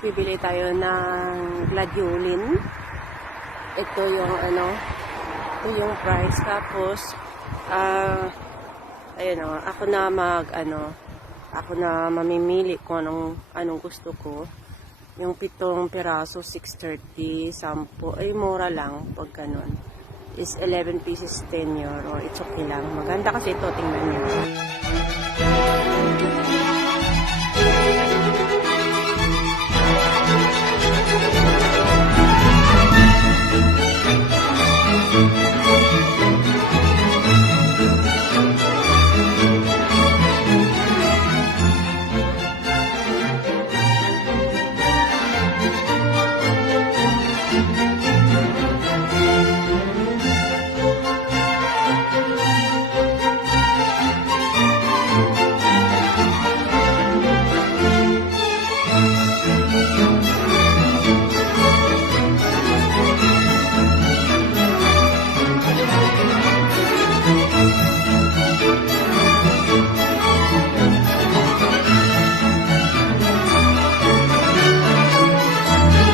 bibili tayo ng gladulin. Ito yung ito yung price. Tapos, ayun o, ako na mamimili kung anong gusto ko. Yung 7 piraso, 6.30, 10, ay mura lang pag ganun. Is 11 pieces, €10. It's okay lang. Maganda kasi ito, tingnan nyo.